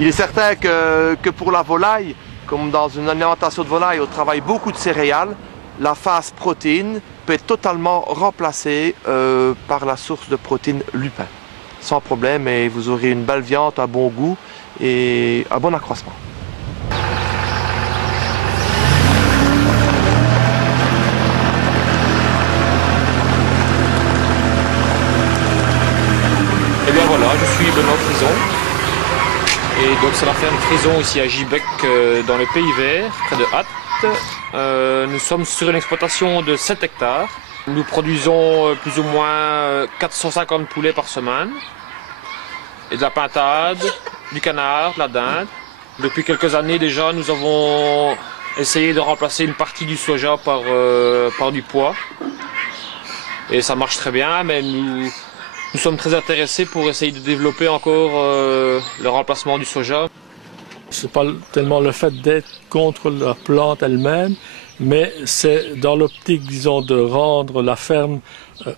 Il est certain que pour la volaille, comme dans une alimentation de volaille, on travaille beaucoup de céréales, la phase protéine peut être totalement remplacée par la source de protéines lupin. Sans problème, et vous aurez une belle viande, un bon goût et un bon accroissement. Et bien voilà, je suis Benoît Frison. Et donc c'est la ferme Frison ici à Giebec dans le Pays Vert, près de Hatt. Nous sommes sur une exploitation de 7 hectares. Nous produisons plus ou moins 450 poulets par semaine. Et de la pintade, du canard, de la dinde. Depuis quelques années déjà, nous avons essayé de remplacer une partie du soja par du pois. Et ça marche très bien, mais nous sommes très intéressés pour essayer de développer encore le remplacement du soja. Ce n'est pas tellement le fait d'être contre la plante elle-même, mais c'est dans l'optique, disons, de rendre la ferme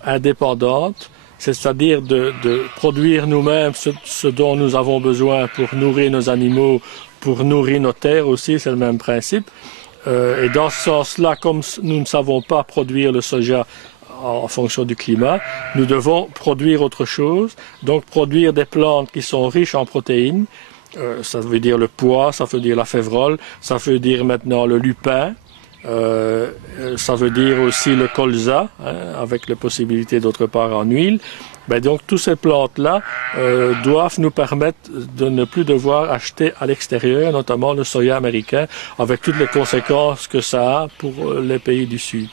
indépendante, c'est-à-dire de produire nous-mêmes ce dont nous avons besoin pour nourrir nos animaux, pour nourrir nos terres aussi, c'est le même principe. Et dans ce sens-là, comme nous ne savons pas produire le soja en fonction du climat, nous devons produire autre chose, donc produire des plantes qui sont riches en protéines. Ça veut dire le pois, ça veut dire la févrole, ça veut dire maintenant le lupin, ça veut dire aussi le colza, avec la possibilité d'autre part en huile. Donc toutes ces plantes-là doivent nous permettre de ne plus devoir acheter à l'extérieur, notamment le soja américain, avec toutes les conséquences que ça a pour les pays du Sud.